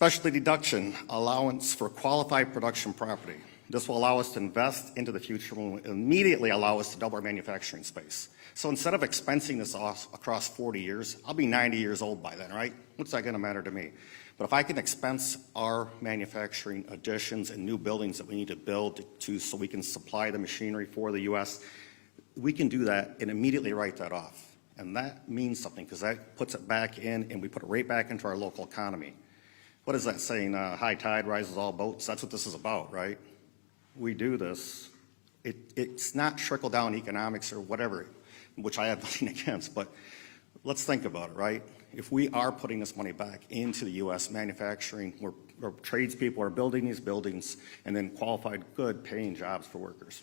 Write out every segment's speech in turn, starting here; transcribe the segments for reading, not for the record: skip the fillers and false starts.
Specialty deduction allowance for qualified production property. This will allow us to invest into the future and will immediately allow us to double our manufacturing space. So instead of expensing this across 40 years, I'll be 90 years old by then, right? What's that going to matter to me? But if I can expense our manufacturing additions and new buildings that we need to build so we can supply the machinery for the U.S., we can do that and immediately write that off. And that means something because that puts it back in and we put it right back into our local economy. What is that saying? High tide rises all boats. That's what this is about, right? We do this. It's not trickle-down economics or whatever, which I have nothing against, but let's think about it, right? If we are putting this money back into the U.S. manufacturing, where tradespeople are building these buildings and then qualified, good paying jobs for workers.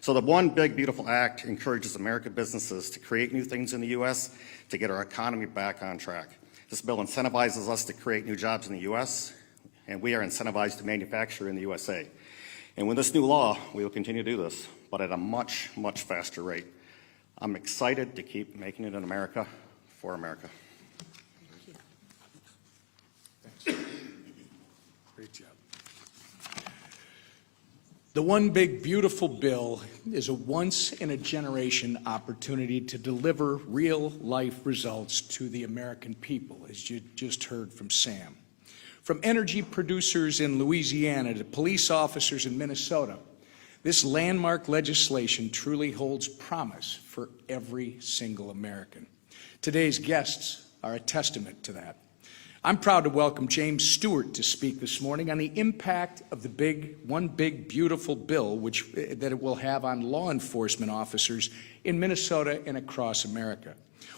So the One Big Beautiful Act encourages American businesses to create new things in the U.S. to get our economy back on track. This bill incentivizes us to create new jobs in the U.S., and we are incentivized to manufacture in the USA. And with this new law, we will continue to do this, but at a much, much faster rate. I'm excited to keep making it in America for America. Thanks. Great job. The One Big Beautiful Bill is a once-in-a-generation opportunity to deliver real-life results to the American people, as you just heard from Sam. From energy producers in Louisiana to police officers in Minnesota, this landmark legislation truly holds promise for every single American. Today's guests are a testament to that. I'm proud to welcome James Stewart to speak this morning on the impact of the One Big Beautiful Bill that it will have on law enforcement officers in Minnesota and across America.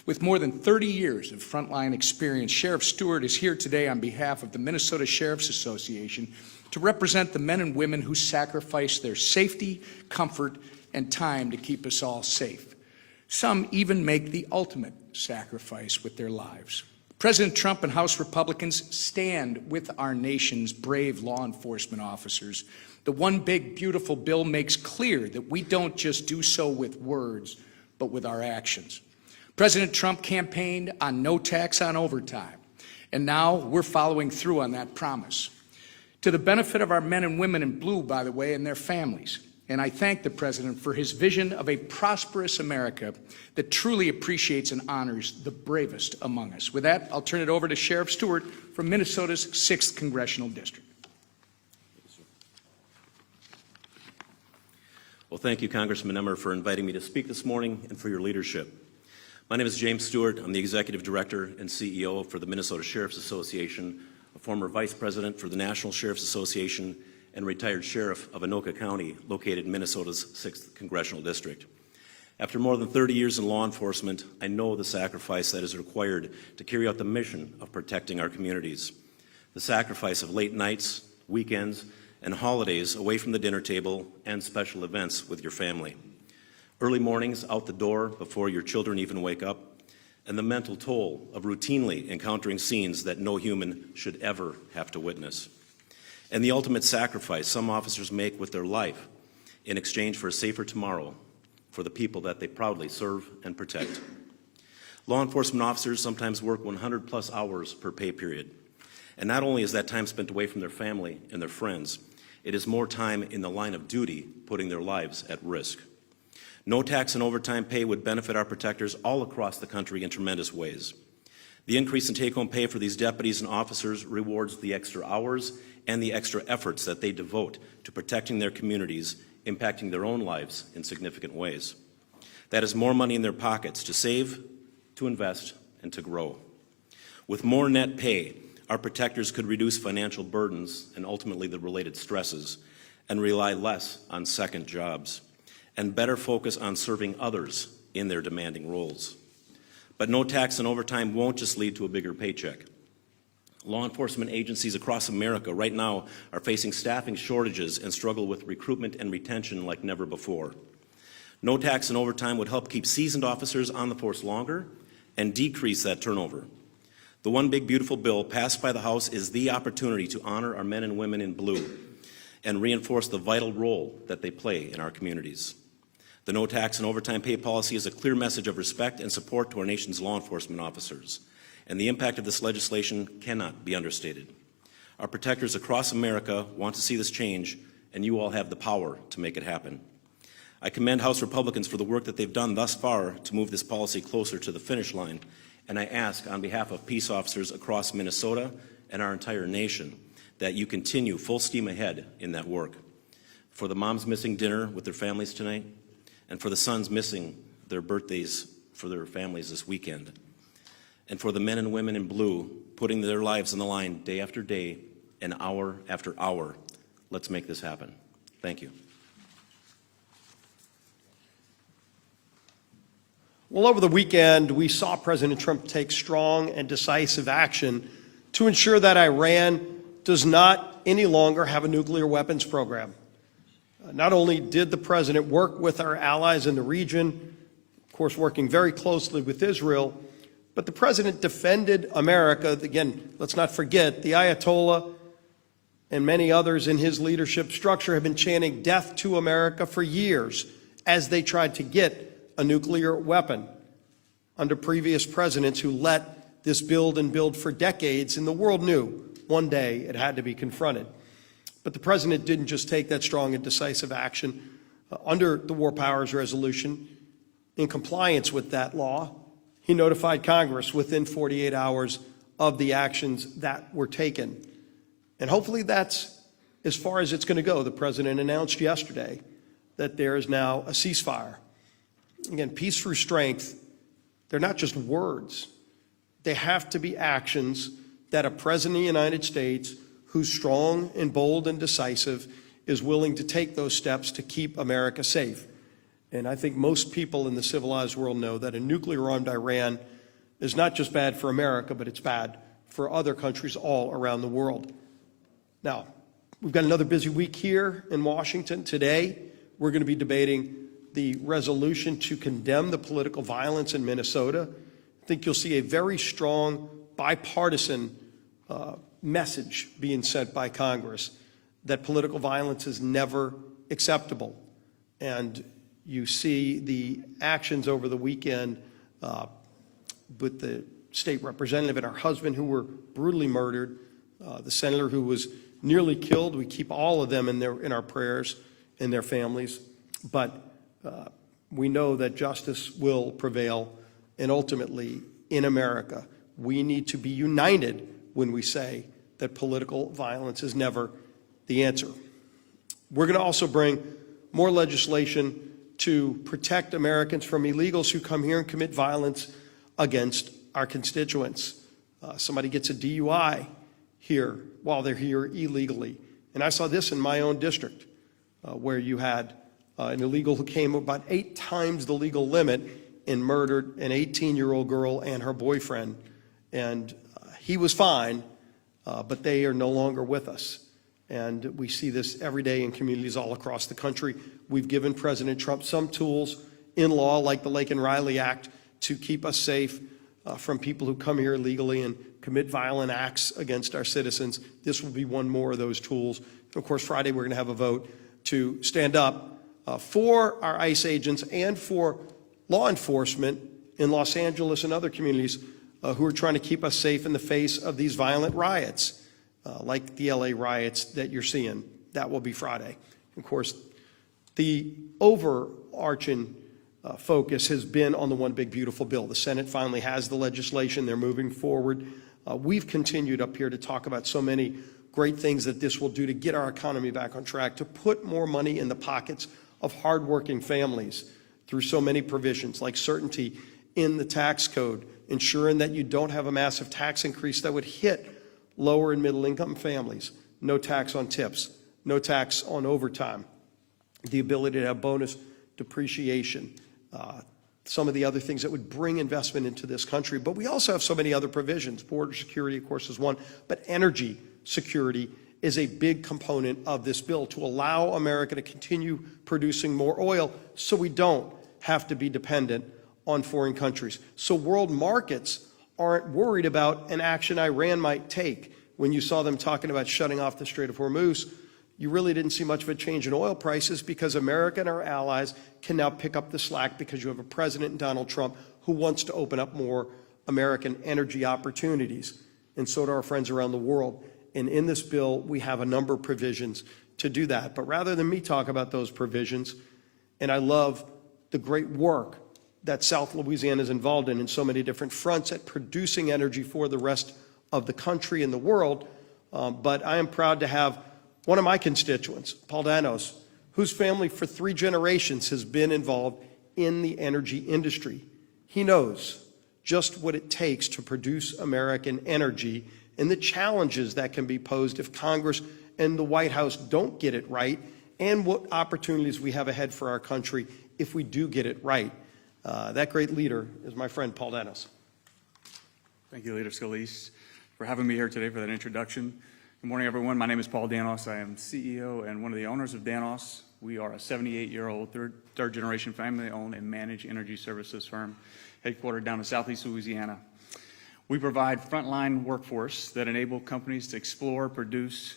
With more than 30 years of frontline experience, Sheriff Stewart is here today on behalf of the Minnesota Sheriff's Association to represent the men and women who sacrifice their safety, comfort, and time to keep us all safe. Some even make the ultimate sacrifice with their lives. President Trump and House Republicans stand with our nation's brave law enforcement officers. The One Big Beautiful Bill makes clear that we don't just do so with words, but with our actions. President Trump campaigned on no tax on overtime, and now we're following through on that promise. To the benefit of our men and women in blue, by the way, and their families. And I thank the President for his vision of a prosperous America that truly appreciates and honors the bravest among us. With that, I'll turn it over to Sheriff Stewart from Minnesota's 6th Congressional District. Well, thank you, Congressman Emmer, for inviting me to speak this morning and for your leadership. My name is James Stewart. I'm the Executive Director and CEO for the Minnesota Sheriff's Association, a former Vice President for the National Sheriff's Association, and retired Sheriff of Anoka County, located in Minnesota's 6th Congressional District. After more than 30 years in law enforcement, I know the sacrifice that is required to carry out the mission of protecting our communities. The sacrifice of late nights, weekends, and holidays away from the dinner table and special events with your family. Early mornings out the door before your children even wake up, and the mental toll of routinely encountering scenes that no human should ever have to witness. And the ultimate sacrifice some officers make with their life in exchange for a safer tomorrow for the people that they proudly serve and protect. Law enforcement officers sometimes work 100+ hours per pay period. And not only is that time spent away from their family and their friends, it is more time in the line of duty, putting their lives at risk. No tax and overtime pay would benefit our protectors all across the country in tremendous ways. The increase in take-home pay for these deputies and officers rewards the extra hours and the extra efforts that they devote to protecting their communities, impacting their own lives in significant ways. That is more money in their pockets to save, to invest, and to grow. With more net pay, our protectors could reduce financial burdens and ultimately the related stresses and rely less on second jobs and better focus on serving others in their demanding roles. But no tax and overtime won't just lead to a bigger paycheck. Law enforcement agencies across America right now are facing staffing shortages and struggle with recruitment and retention like never before. No tax and overtime would help keep seasoned officers on the force longer and decrease that turnover. The One Big Beautiful Bill passed by the House is the opportunity to honor our men and women in blue and reinforce the vital role that they play in our communities. The no tax and overtime pay policy is a clear message of respect and support to our nation's law enforcement officers, and the impact of this legislation cannot be understated. Our protectors across America want to see this change, and you all have the power to make it happen. I commend House Republicans for the work that they've done thus far to move this policy closer to the finish line, and I ask on behalf of peace officers across Minnesota and our entire nation that you continue full steam ahead in that work. For the moms missing dinner with their families tonight, and for the sons missing their birthdays for their families this weekend, and for the men and women in blue putting their lives on the line day after day and hour after hour, let's make this happen. Thank you. Well, over the weekend, we saw President Trump take strong and decisive action to ensure that Iran does not any longer have a nuclear weapons program. Not only did the president work with our allies in the region, of course working very closely with Israel, but the president defended America. Again, let's not forget, the Ayatollah and many others in his leadership structure have been chanting death to America for years as they tried to get a nuclear weapon under previous presidents who let this build and build for decades, and the world knew one day it had to be confronted. But the president didn't just take that strong and decisive action under the War Powers Resolution. In compliance with that law, he notified Congress within 48 hours of the actions that were taken. And hopefully that's as far as it's going to go. The president announced yesterday that there is now a ceasefire. Again, peace through strength, they're not just words. They have to be actions that a president of the United States who's strong and bold and decisive is willing to take those steps to keep America safe. And I think most people in the civilized world know that a nuclear-armed Iran is not just bad for America, but it's bad for other countries all around the world. Now, we've got another busy week here in Washington. Today, we're going to be debating the resolution to condemn the political violence in Minnesota. I think you'll see a very strong bipartisan message being sent by Congress that political violence is never acceptable. And you see the actions over the weekend with the state representative and her husband who were brutally murdered, the senator who was nearly killed. We keep all of them in our prayers and their families. But we know that justice will prevail, and ultimately in America, we need to be united when we say that political violence is never the answer. We're going to also bring more legislation to protect Americans from illegals who come here and commit violence against our constituents. Somebody gets a DUI here while they're here illegally. And I saw this in my own district where you had an illegal who came about 8 times the legal limit and murdered an 18-year-old girl and her boyfriend. And he was fine, but they are no longer with us. And we see this every day in communities all across the country. We've given President Trump some tools in law, like the Lake and Riley Act, to keep us safe from people who come here illegally and commit violent acts against our citizens. This will be one more of those tools. Of course, Friday we're going to have a vote to stand up for our ICE agents and for law enforcement in Los Angeles and other communities who are trying to keep us safe in the face of these violent riots, like the LA riots that you're seeing. That will be Friday. Of course, the overarching focus has been on the one big beautiful bill. The Senate finally has the legislation. They're moving forward. We've continued up here to talk about so many great things that this will do to get our economy back on track, to put more money in the pockets of hardworking families through so many provisions like certainty in the tax code, ensuring that you don't have a massive tax increase that would hit lower and middle income families. No tax on tips, no tax on overtime, the ability to have bonus depreciation, some of the other things that would bring investment into this country. But we also have so many other provisions. Border security, of course, is one, but energy security is a big component of this bill to allow America to continue producing more oil so we don't have to be dependent on foreign countries. So world markets aren't worried about an action Iran might take. When you saw them talking about shutting off the Strait of Hormuz, you really didn't see much of a change in oil prices because America and our allies can now pick up the slack because you have a president, Donald Trump, who wants to open up more American energy opportunities. And so do our friends around the world. And in this bill, we have a number of provisions to do that. But rather than me talk about those provisions, and I love the great work that South Louisiana is involved in so many different fronts at producing energy for the rest of the country and the world, but I am proud to have one of my constituents, Paul Danos, whose family for 3 generations has been involved in the energy industry. He knows just what it takes to produce American energy and the challenges that can be posed if Congress and the White House don't get it right, and what opportunities we have ahead for our country if we do get it right. That great leader is my friend Paul Danos. Thank you, Leader Scalise, for having me here today for that introduction. Good morning, everyone. My name is Paul Danos. I am CEO and one of the owners of Danos. We are a 78-year-old, third-generation family-owned and managed energy services firm headquartered down in southeast Louisiana. We provide frontline workforce that enable companies to explore, produce,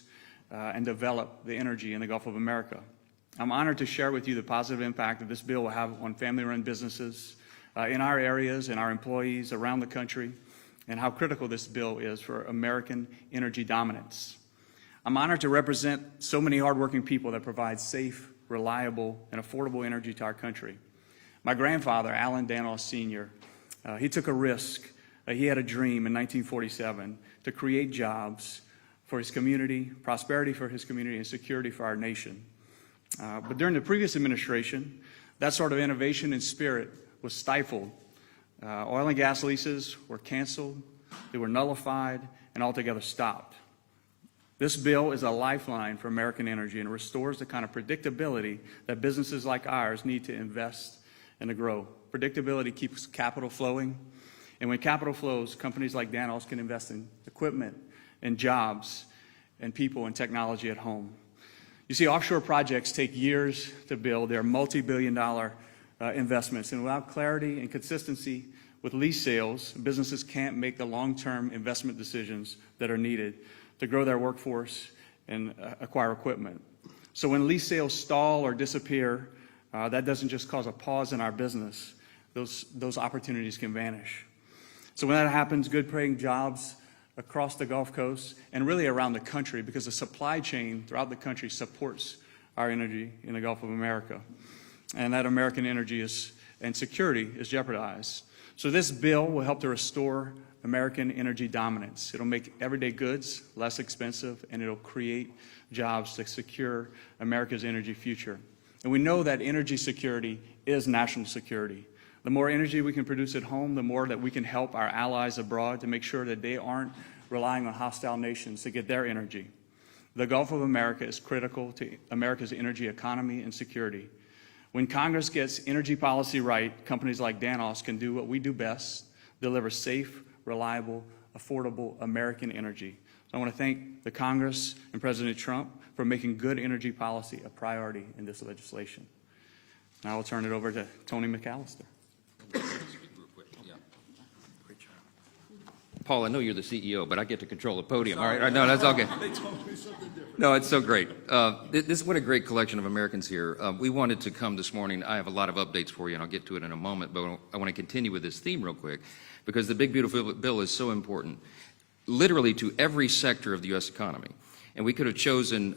and develop the energy in the Gulf of America. I'm honored to share with you the positive impact that this bill will have on family-run businesses in our areas and our employees around the country, and how critical this bill is for American energy dominance. I'm honored to represent so many hardworking people that provide safe, reliable, and affordable energy to our country. My grandfather, Alan Danos Sr., he took a risk. He had a dream in 1947 to create jobs for his community, prosperity for his community, and security for our nation. But during the previous administration, that sort of innovation and spirit was stifled. Oil and gas leases were canceled, they were nullified, and altogether stopped. This bill is a lifeline for American energy and restores the kind of predictability that businesses like ours need to invest and to grow. Predictability keeps capital flowing, and when capital flows, companies like Danos can invest in equipment and jobs and people and technology at home. You see, offshore projects take years to build. They're multi-billion-dollar investments, and without clarity and consistency with lease sales, businesses can't make the long-term investment decisions that are needed to grow their workforce and acquire equipment. So when lease sales stall or disappear, that doesn't just cause a pause in our business. Those opportunities can vanish. So when that happens, good-paying jobs across the Gulf Coast and really around the country, because the supply chain throughout the country supports our energy in the Gulf of America. And that American energy and security is jeopardized. So this bill will help to restore American energy dominance. It'll make everyday goods less expensive, and it'll create jobs to secure America's energy future. And we know that energy security is national security. The more energy we can produce at home, the more that we can help our allies abroad to make sure that they aren't relying on hostile nations to get their energy. The Gulf of America is critical to America's energy economy and security. When Congress gets energy policy right, companies like Danos can do what we do best, deliver safe, reliable, affordable American energy. So I want to thank the Congress and President Trump for making good energy policy a priority in this legislation. Now I'll turn it over to Tony McAllister. Paul, I know you're the CEO, but I get to control the podium. All right, no, that's okay. No, it's so great. What a great collection of Americans here. We wanted to come this morning. I have a lot of updates for you, and I'll get to it in a moment, but I want to continue with this theme real quick, because the big, beautiful bill is so important, literally to every sector of the U.S. economy. And we could have chosen,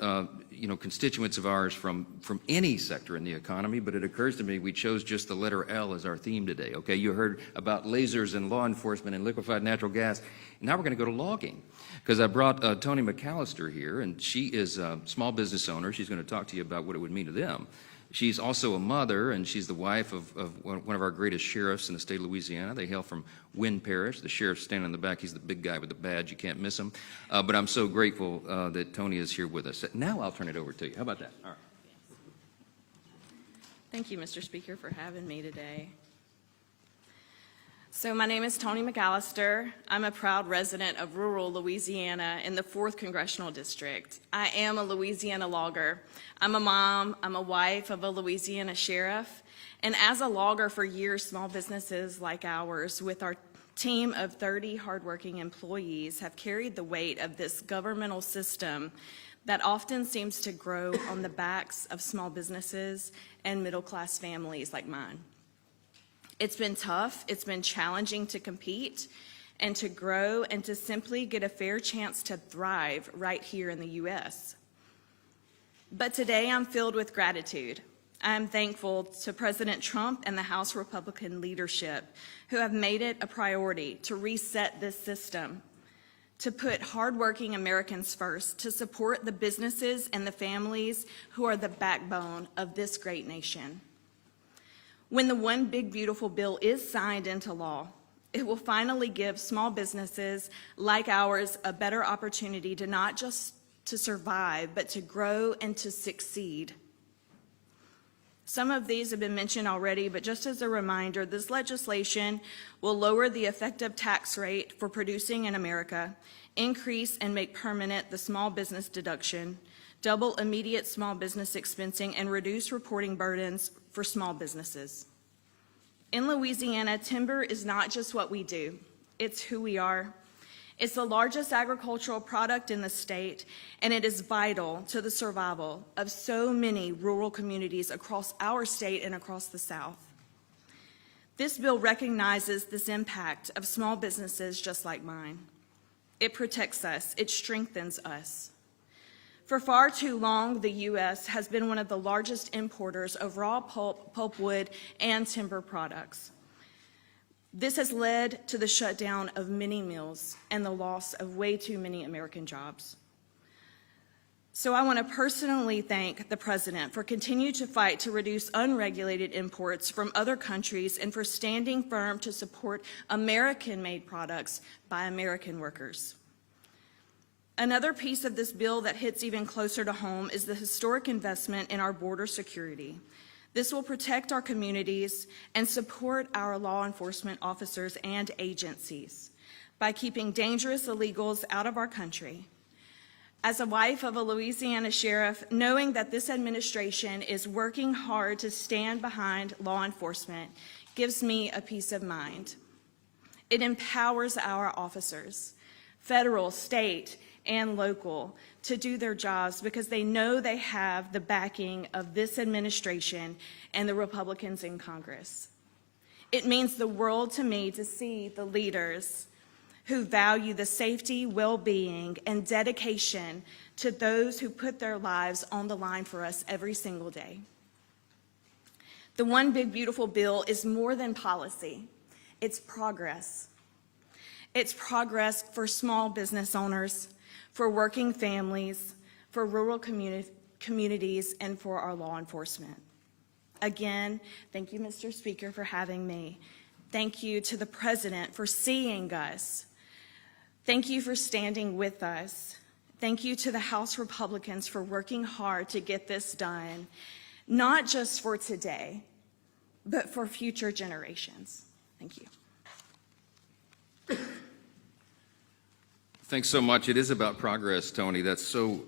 constituents of ours from any sector in the economy, but it occurs to me we chose just the letter L as our theme today, okay? You heard about lasers and law enforcement and liquefied natural gas. Now we're going to go to logging, because I brought Tony McAllister here, and she is a small business owner. She's going to talk to you about what it would mean to them. She's also a mother, and she's the wife of one of our greatest sheriffs in the state of Louisiana. They hail from Wynn Parish. The sheriff's standing in the back. He's the big guy with the badge. You can't miss him. But I'm so grateful that Tony is here with us. Now I'll turn it over to you. How about that? All right. Thank you, Mr. Speaker, for having me today. So my name is Tony McAllister. I'm a proud resident of rural Louisiana in the 4th Congressional District. I am a Louisiana logger. I'm a mom, I'm a wife of a Louisiana sheriff, and as a logger for years, small businesses like ours, with our team of 30 hardworking employees, have carried the weight of this governmental system that often seems to grow on the backs of small businesses and middle-class families like mine. It's been tough, it's been challenging to compete, and to grow and to simply get a fair chance to thrive right here in the U.S. But today I'm filled with gratitude. I am thankful to President Trump and the House Republican leadership who have made it a priority to reset this system, to put hardworking Americans first, to support the businesses and the families who are the backbone of this great nation. When the One Big Beautiful Bill is signed into law, it will finally give small businesses like ours a better opportunity to not just to survive, but to grow and to succeed. Some of these have been mentioned already, but just as a reminder, this legislation will lower the effective tax rate for producing in America, increase and make permanent the small business deduction, double immediate small business expensing, and reduce reporting burdens for small businesses. In Louisiana, timber is not just what we do, it's who we are. It's the largest agricultural product in the state, and it is vital to the survival of so many rural communities across our state and across the South. This bill recognizes this impact of small businesses just like mine. It protects us, it strengthens us. For far too long, the U.S. has been one of the largest importers of raw pulp, pulpwood, and timber products. This has led to the shutdown of many mills and the loss of way too many American jobs. So I want to personally thank the President for continuing to fight to reduce unregulated imports from other countries and for standing firm to support American-made products by American workers. Another piece of this bill that hits even closer to home is the historic investment in our border security. This will protect our communities and support our law enforcement officers and agencies by keeping dangerous illegals out of our country. As a wife of a Louisiana sheriff, knowing that this administration is working hard to stand behind law enforcement gives me a peace of mind. It empowers our officers, federal, state, and local, to do their jobs because they know they have the backing of this administration and the Republicans in Congress. It means the world to me to see the leaders who value the safety, well-being, and dedication to those who put their lives on the line for us every single day. The One Big Beautiful Bill is more than policy. It's progress. It's progress for small business owners, for working families, for rural communities, and for our law enforcement. Again, thank you, Mr. Speaker, for having me. Thank you to the President for seeing us. Thank you for standing with us. Thank you to the House Republicans for working hard to get this done, not just for today, but for future generations. Thank you. Thanks so much. It is about progress, Tony. That's so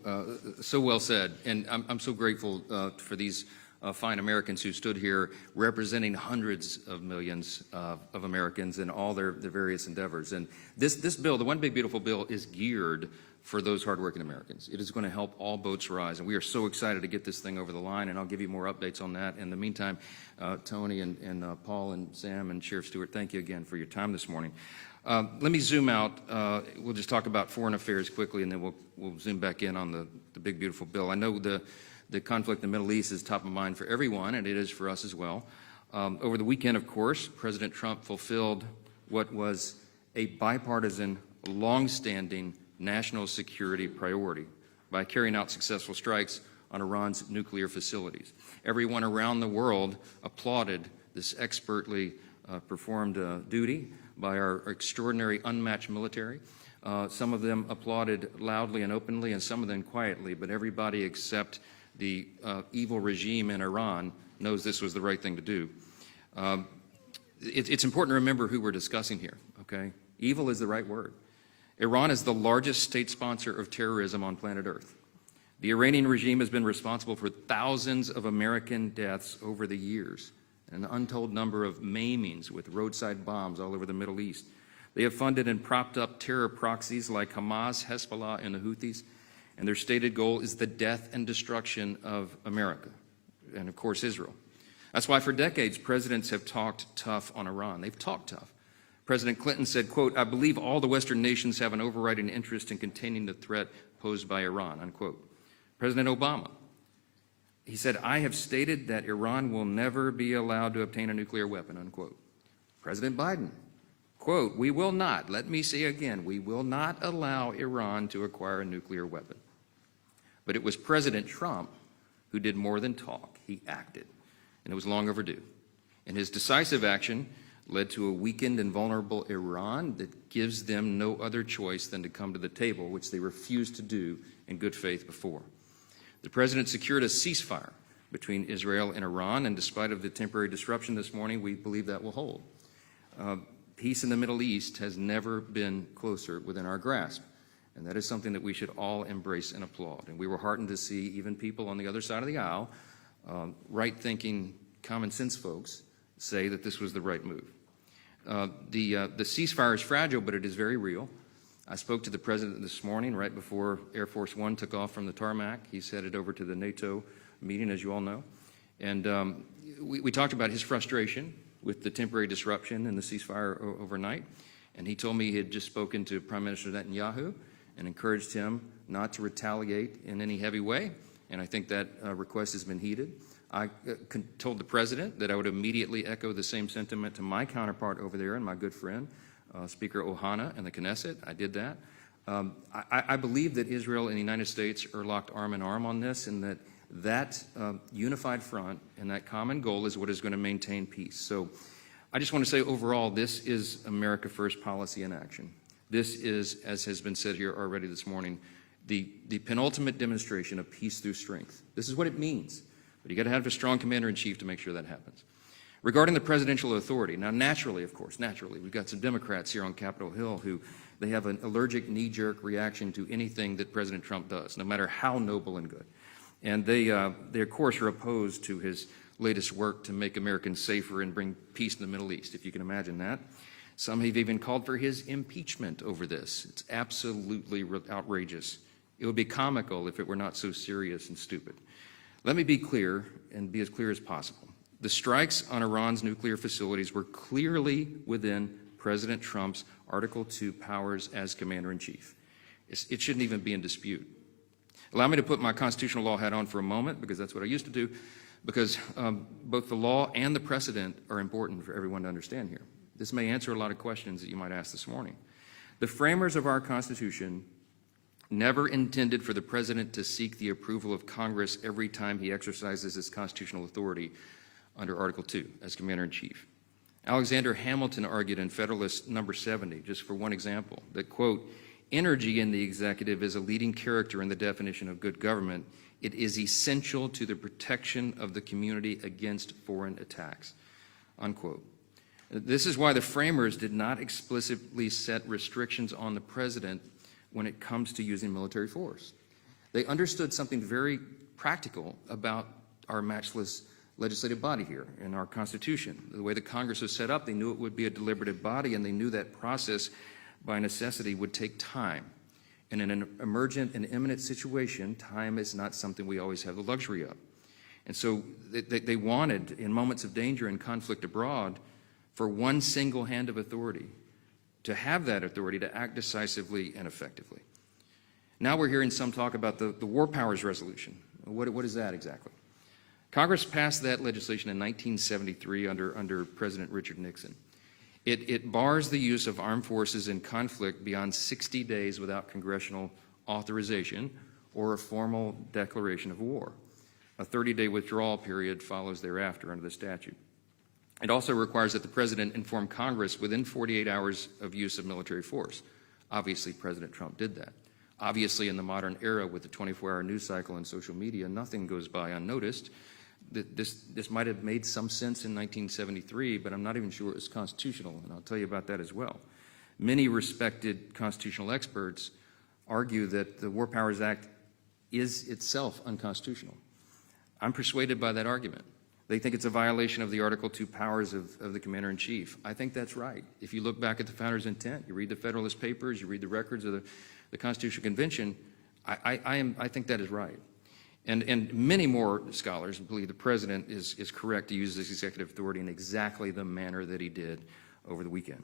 well said. And I'm so grateful for these fine Americans who stood here representing hundreds of millions of Americans in all their various endeavors. And this bill, the One Big Beautiful Bill, is geared for those hardworking Americans. It is going to help all boats rise. And we are so excited to get this thing over the line. And I'll give you more updates on that. In the meantime, Tony and Paul and Sam and Sheriff Stewart, thank you again for your time this morning. Let me zoom out. We'll just talk about foreign affairs quickly, and then we'll zoom back in on the big, beautiful bill. I know the conflict in the Middle East is top of mind for everyone, and it is for us as well. Over the weekend, of course, President Trump fulfilled what was a bipartisan, long-standing national security priority by carrying out successful strikes on Iran's nuclear facilities. Everyone around the world applauded this expertly performed duty by our extraordinary unmatched military. Some of them applauded loudly and openly, and some of them quietly, but everybody except the evil regime in Iran knows this was the right thing to do. It's important to remember who we're discussing here, okay? Evil is the right word. Iran is the largest state sponsor of terrorism on planet Earth. The Iranian regime has been responsible for thousands of American deaths over the years, an untold number of maimings with roadside bombs all over the Middle East. They have funded and propped up terror proxies like Hamas, Hezbollah, and the Houthis, and their stated goal is the death and destruction of America, and of course Israel. That's why for decades presidents have talked tough on Iran. They've talked tough. President Clinton said, quote, "I believe all the Western nations have an overriding interest in containing the threat posed by Iran," unquote. President Obama, he said, "I have stated that Iran will never be allowed to obtain a nuclear weapon," unquote. President Biden, quote, "We will not," let me say again, "we will not allow Iran to acquire a nuclear weapon." But it was President Trump who did more than talk. He acted, and it was long overdue. And his decisive action led to a weakened and vulnerable Iran that gives them no other choice than to come to the table, which they refused to do in good faith before. The president secured a ceasefire between Israel and Iran, and despite of the temporary disruption this morning, we believe that will hold. Peace in the Middle East has never been closer within our grasp, and that is something that we should all embrace and applaud. And we were heartened to see even people on the other side of the aisle, right-thinking, common-sense folks, say that this was the right move. The ceasefire is fragile, but it is very real. I spoke to the president this morning right before Air Force One took off from the tarmac. He's headed over to the NATO meeting, as you all know. And we talked about his frustration with the temporary disruption and the ceasefire overnight. And he told me he had just spoken to Prime Minister Netanyahu and encouraged him not to retaliate in any heavy way. And I think that request has been heeded. I told the president that I would immediately echo the same sentiment to my counterpart over there and my good friend, Speaker Ohana and the Knesset. I did that. I believe that Israel and the United States are locked arm in arm on this, and that unified front and that common goal is what is going to maintain peace. So I just want to say overall, this is America First policy in action. This is, as has been said here already this morning, the penultimate demonstration of peace through strength. This is what it means. But you got to have a strong commander-in-chief to make sure that happens. Regarding the presidential authority, now naturally, of course, we've got some Democrats here on Capitol Hill who they have an allergic knee-jerk reaction to anything that President Trump does, no matter how noble and good. And they of course, are opposed to his latest work to make Americans safer and bring peace in the Middle East, if you can imagine that. Some have even called for his impeachment over this. It's absolutely outrageous. It would be comical if it were not so serious and stupid. Let me be clear, and be as clear as possible. The strikes on Iran's nuclear facilities were clearly within President Trump's Article 2 powers as Commander-in-Chief. It shouldn't even be in dispute. Allow me to put my constitutional law hat on for a moment, because that's what I used to do, because both the law and the precedent are important for everyone to understand here. This may answer a lot of questions that you might ask this morning. The framers of our Constitution never intended for the president to seek the approval of Congress every time he exercises his constitutional authority under Article 2 as Commander-in-Chief. Alexander Hamilton argued in Federalist number 70, just for one example, that, quote, "Energy in the executive is a leading character in the definition of good government. It is essential to the protection of the community against foreign attacks," unquote. This is why the framers did not explicitly set restrictions on the president when it comes to using military force. They understood something very practical about our matchless legislative body here in our Constitution. The way the Congress was set up, they knew it would be a deliberative body, and they knew that process by necessity would take time. And in an emergent and imminent situation, time is not something we always have the luxury of. And so they wanted, in moments of danger and conflict abroad, for one single hand of authority to have that authority to act decisively and effectively. Now we're hearing some talk about the War Powers Resolution. What is that exactly? Congress passed that legislation in 1973 under President Richard Nixon. It bars the use of armed forces in conflict beyond 60 days without congressional authorization or a formal declaration of war. A 30-day withdrawal period follows thereafter under the statute. It also requires that the president inform Congress within 48 hours of use of military force. Obviously, President Trump did that. Obviously, in the modern era with the 24-hour news cycle and social media, nothing goes by unnoticed. This might have made some sense in 1973, but I'm not even sure it was constitutional, and I'll tell you about that as well. Many respected constitutional experts argue that the War Powers Act is itself unconstitutional. I'm persuaded by that argument. They think it's a violation of the Article 2 powers of the Commander-in-Chief. I think that's right. If you look back at the Founders' intent, you read the Federalist Papers, you read the records of the Constitutional Convention, I think that is right. And many more scholars believe the President is correct to use this executive authority in exactly the manner that he did over the weekend.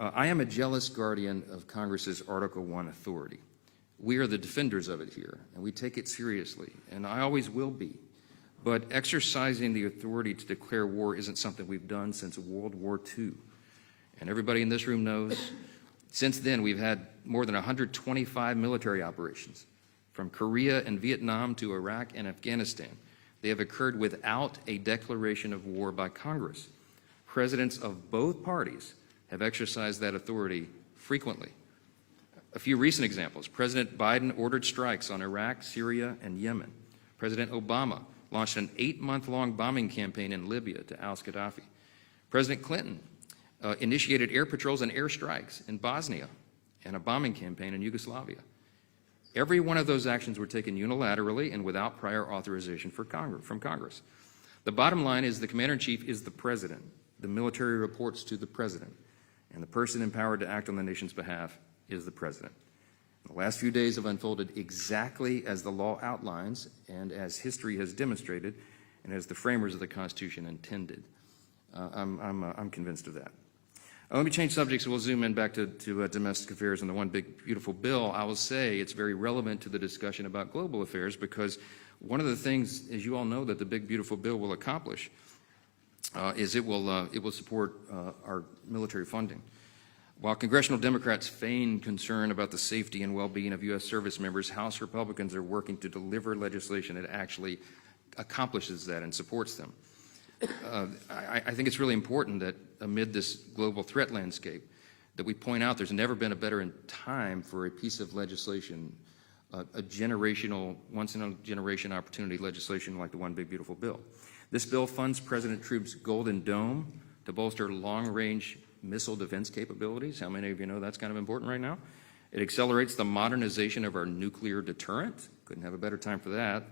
I am a jealous guardian of Congress's Article I authority. We are the defenders of it here, and we take it seriously, and I always will be. But exercising the authority to declare war isn't something we've done since World War II. And everybody in this room knows, since then we've had more than 125 military operations, from Korea and Vietnam to Iraq and Afghanistan. They have occurred without a declaration of war by Congress. Presidents of both parties have exercised that authority frequently. A few recent examples: President Biden ordered strikes on Iraq, Syria, and Yemen. President Obama launched an 8-month-long bombing campaign in Libya to oust Gaddafi. President Clinton initiated air patrols and air strikes in Bosnia and a bombing campaign in Yugoslavia. Every one of those actions were taken unilaterally and without prior authorization from Congress. The bottom line is the commander-in-chief is the president. The military reports to the president, and the person empowered to act on the nation's behalf is the president. The last few days have unfolded exactly as the law outlines and as history has demonstrated and as the framers of the Constitution intended. I'm convinced of that. Let me change subjects. We'll zoom in back to domestic affairs and the one big beautiful bill. I will say it's very relevant to the discussion about global affairs, because one of the things, as you all know, that the big beautiful bill will accomplish is it will support our military funding. While congressional Democrats feign concern about the safety and well-being of U.S. service members, House Republicans are working to deliver legislation that actually accomplishes that and supports them. I think it's really important that amid this global threat landscape that we point out there's never been a better time for a piece of legislation, a generational, once-in-a-generation opportunity legislation like the One Big Beautiful Bill. This bill funds President Trump's Golden Dome to bolster long-range missile defense capabilities. How many of you know that's kind of important right now? It accelerates the modernization of our nuclear deterrent. Couldn't have a better time for that.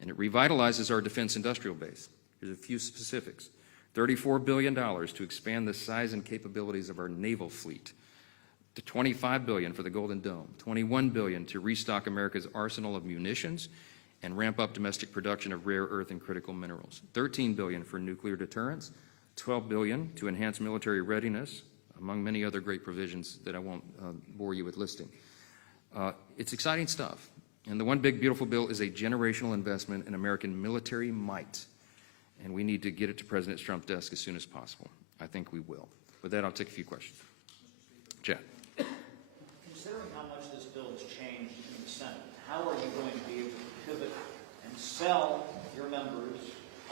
And it revitalizes our defense industrial base. Here's a few specifics. $34 billion to expand the size and capabilities of our naval fleet, to $25 billion for the Golden Dome, $21 billion to restock America's arsenal of munitions and ramp up domestic production of rare earth and critical minerals, $13 billion for nuclear deterrence, $12 billion to enhance military readiness, among many other great provisions that I won't bore you with listing. It's exciting stuff. And the One Big Beautiful Bill is a generational investment in American military might. And we need to get it to President Trump's desk as soon as possible. I think we will. With that, I'll take a few questions. Chad. Considering how much this bill has changed in the Senate, how are you going to be able to pivot and sell your members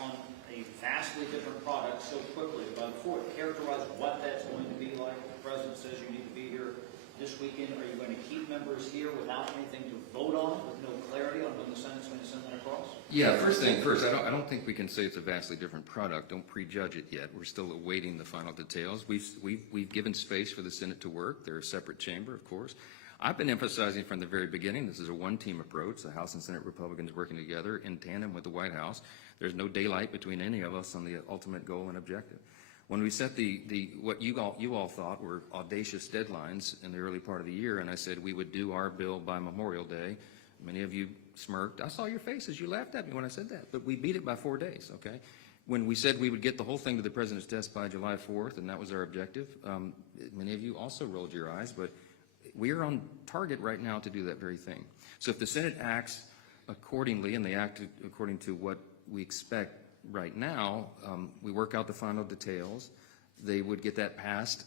on a vastly different product so quickly? About before, characterize what that's going to be like. The president says you need to be here this weekend. Are you going to keep members here without anything to vote on, with no clarity on when the Senate's going to send that across? Yeah, first thing first, I don't think we can say it's a vastly different product. Don't prejudge it yet. We're still awaiting the final details. We've given space for the Senate to work. They're a separate chamber, of course. I've been emphasizing from the very beginning, this is a one-team approach, the House and Senate Republicans working together in tandem with the White House. There's no daylight between any of us on the ultimate goal and objective. When we set what you all thought were audacious deadlines in the early part of the year, and I said we would do our bill by Memorial Day, many of you smirked. I saw your faces. You laughed at me when I said that. But we beat it by 4 days, okay? When we said we would get the whole thing to the president's desk by July 4th, and that was our objective, many of you also rolled your eyes, but we are on target right now to do that very thing. So if the Senate acts accordingly, and they act according to what we expect right now, we work out the final details. They would get that passed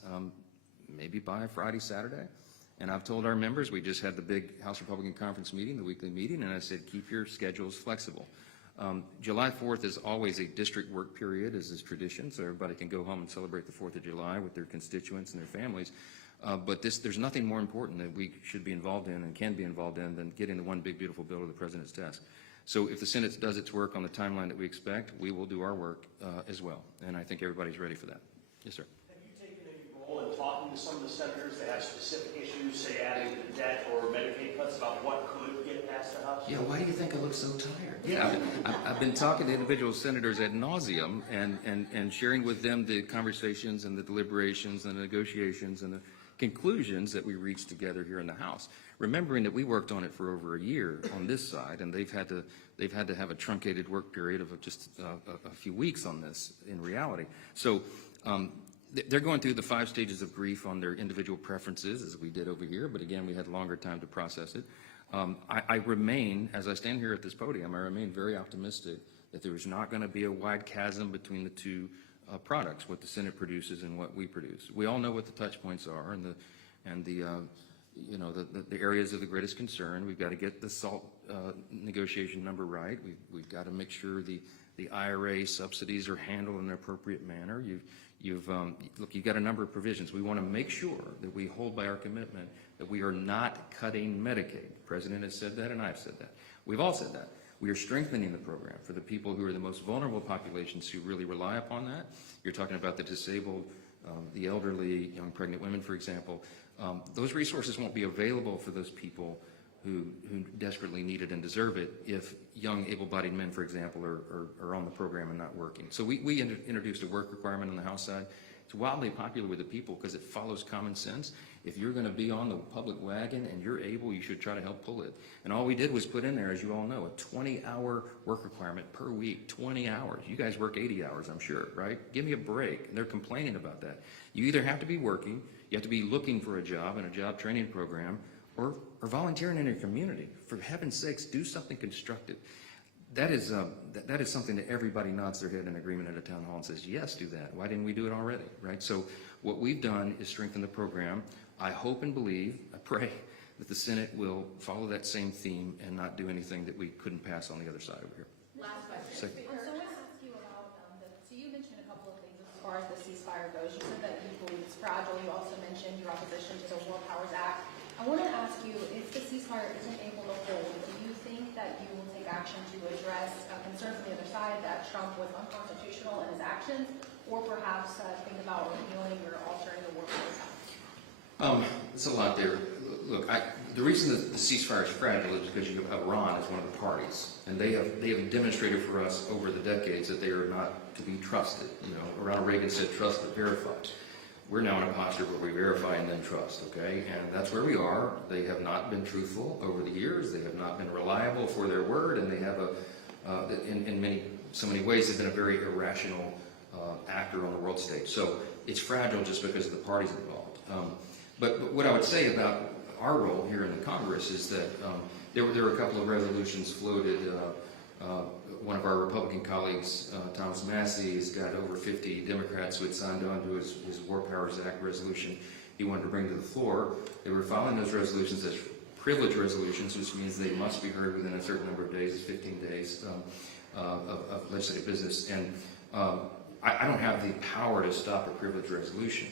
maybe by Friday, Saturday. And I've told our members, we just had the big House Republican Conference meeting, the weekly meeting, and I said, keep your schedules flexible. July 4th is always a district work period, as is tradition, so everybody can go home and celebrate the 4th of July with their constituents and their families. But there's nothing more important that we should be involved in and can be involved in than getting the One Big Beautiful Bill to the president's desk. So if the Senate does its work on the timeline that we expect, we will do our work as well. And I think everybody's ready for that. Yes, sir. Have you taken any role in talking to some of the senators that have specific issues, say adding to the debt or Medicaid cuts, about what could get passed the House? Yeah, why do you think I look so tired? Yeah, I've been talking to individual senators ad nauseum and sharing with them the conversations and the deliberations and the negotiations and the conclusions that we reached together here in the House, remembering that we worked on it for over a year on this side, and they've had to have a truncated work period of just a few weeks on this in reality. So they're going through the 5 stages of grief on their individual preferences, as we did over here, but again, we had longer time to process it. I remain, as I stand here at this podium, I remain very optimistic that there is not going to be a wide chasm between the two products, what the Senate produces and what we produce. We all know what the touch points are and the areas of the greatest concern. We've got to get the SALT negotiation number right. We've got to make sure the IRA subsidies are handled in an appropriate manner. You've got a number of provisions. We want to make sure that we hold by our commitment that we are not cutting Medicaid. The President has said that, and I've said that. We've all said that. We are strengthening the program for the people who are the most vulnerable populations who really rely upon that. You're talking about the disabled, the elderly, young pregnant women, for example. Those resources won't be available for those people who desperately need it and deserve it if young able-bodied men, for example, are on the program and not working. So we introduced a work requirement on the House side. It's wildly popular with the people because it follows common sense. If you're going to be on the public wagon and you're able, you should try to help pull it. And all we did was put in there, as you all know, a 20-hour work requirement per week, 20 hours. You guys work 80 hours, I'm sure, right? Give me a break. And they're complaining about that. You either have to be working, you have to be looking for a job in a job training program, or volunteering in your community. For heaven's sakes, do something constructive. That is something that everybody nods their head in agreement at a town hall and says, yes, do that. Why didn't we do it already, right? So what we've done is strengthen the program. I hope and believe, I pray, that the Senate will follow that same theme and not do anything that we couldn't pass on the other side over here. Last question. So I want to ask you about, so you mentioned a couple of things as far as the ceasefire goes. You said that you believe it's fragile. You also mentioned your opposition to the War Powers Act. I want to ask you, if the ceasefire isn't able to hold, do you think that you will take action to address concerns on the other side that Trump was unconstitutional in his actions, or perhaps think about repealing or altering the War Powers Act? It's a lot there. Look, the reason that the ceasefire is fragile is because you have Iran as one of the parties, and they have demonstrated for us over the decades that they are not to be trusted. You know, Ronald Reagan said, "Trust but verify." We're now in a posture where we verify and then trust, okay? And that's where we are. They have not been truthful over the years. They have not been reliable for their word, and they have in so many ways, they've been a very irrational actor on the world stage. So it's fragile just because of the parties involved. But what I would say about our role here in the Congress is that there were a couple of resolutions floated. One of our Republican colleagues, Thomas Massey, has got over 50 Democrats who had signed on to his War Powers Act resolution he wanted to bring to the floor. They were filing those resolutions as privilege resolutions, which means they must be heard within a certain number of days, 15 days of legislative business. And I don't have the power to stop a privilege resolution,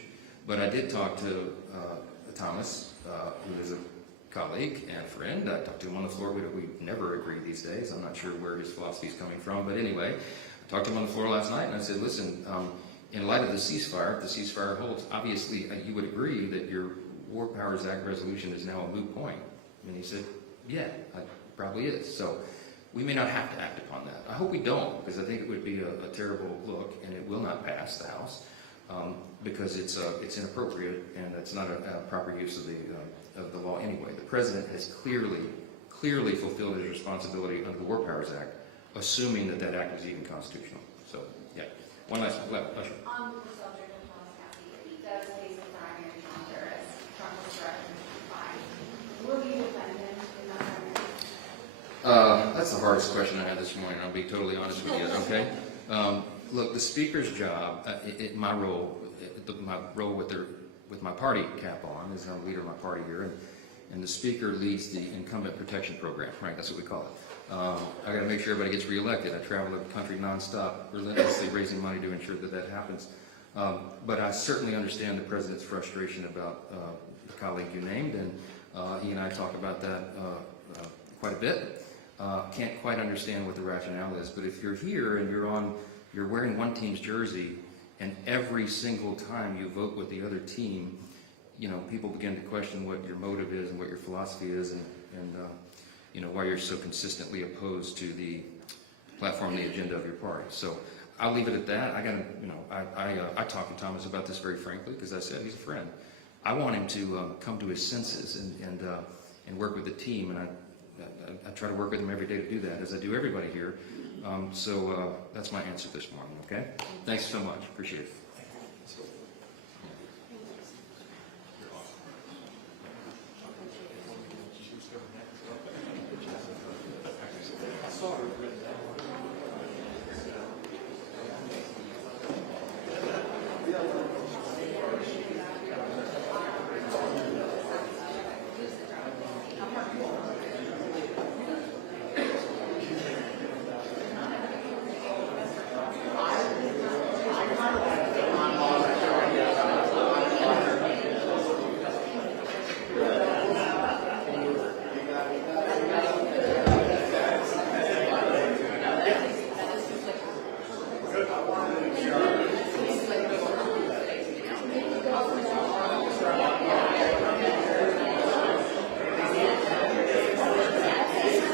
but I did talk to Thomas, who is a colleague and friend. I talked to him on the floor. We never agree these days. I'm not sure where his philosophy is coming from, but anyway, I talked to him on the floor last night, and I said, listen, in light of the ceasefire, if the ceasefire holds, obviously you would agree that your War Powers Act resolution is now a moot point. And he said, yeah, it probably is. So we may not have to act upon that. I hope we don't, because I think it would be a terrible look, and it will not pass the House, because it's inappropriate, and it's not a proper use of the law anyway. The President has clearly fulfilled his responsibility under the War Powers Act, assuming that that act is even constitutional. So, yeah. One last question. On the subject of Thomas Massey, if he does face a primary counter as Trump was threatening to find, will you defend him in that primary? That's the hardest question I had this morning. I'll be totally honest with you. Okay. Look, the Speaker's job, my role with my party cap on, is I'm leader of my party here, and the Speaker leads the Incumbent Protection Program, right? That's what we call it. I got to make sure everybody gets reelected. I travel the country nonstop, relentlessly raising money to ensure that that happens. But I certainly understand the President's frustration about the colleague you named, and he and I talk about that quite a bit. Can't quite understand what the rationale is, but if you're here and you're wearing one team's jersey, and every single time you vote with the other team, you know, people begin to question what your motive is and what your philosophy is, and you know, why you're so consistently opposed to the platform, the agenda of your party. So I'll leave it at that. I talked to Thomas about this very frankly, because I said he's a friend. I want him to come to his senses and work with the team, and I try to work with him every day to do that, as I do everybody here. So that's my answer this morning, okay? Thanks so much. Appreciate it.